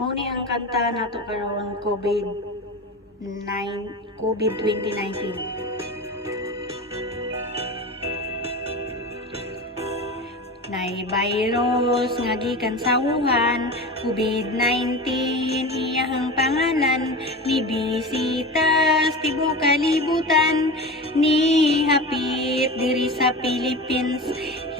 Mao ang kanta nato karon COVID 2019. Nay virus nga gikan sa Wuhan, COVID-19 iyahang pangalan, ni bisitas tibuok kalibutan, ni hapit diri sa Philippines,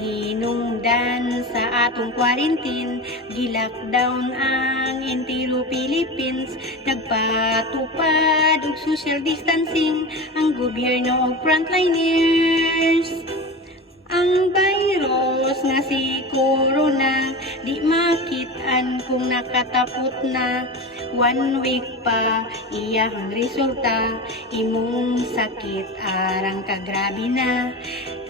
hinungdan sa atong quarantine, gi-lockdown ang entero Philippines, nagpatupad og social distancing ang gobyerno og frontliners. Ang virus nga si Corona, di makit-an kung nakatapot na. 1 week pa, iyang resulta, imong sakit arang kagrabe na.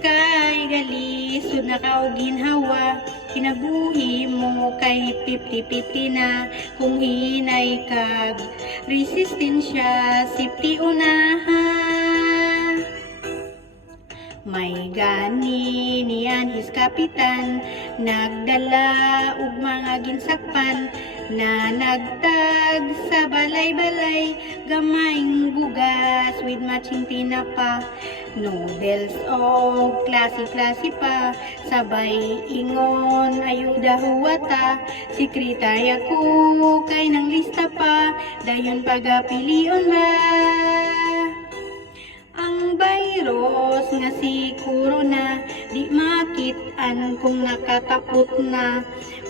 Kay galisod na ka og ginhawa, kinabuhi mo kay 50-50 na. Kung hinay kag resistensya, safety unahan. May gani niyan is kapitan, nagdala og mga ginsakpan, na nagtag sa balay-balay, gamayng bugas with matching tinapa, noodles o klase-klase pa, sabay ingon ayuda huwata, sekretarya ko kay nang lista pa, dayon pagapilion ba. Ang virus nga si Corona, di makit-an kung nakatapot na.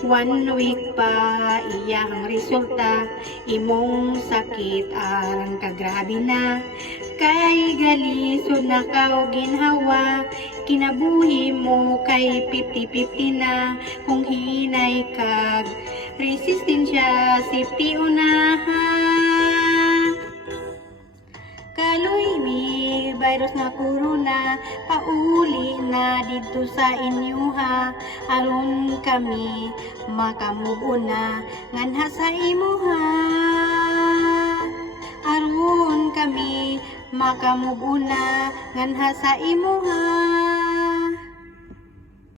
1 week pa, iyang resulta, imong sakit arang kagrabe na. Kay galisod na ka og ginhawa, kinabuhi mo kay 50-50 na. Kung hinay kag resistensya, safety unahan. Kaloy mi virus nga corona, pauli na dito sa inyo ha, aron kami makamubo na nganha sa imo ha, aron kami makamubo na nganha sa imo ha.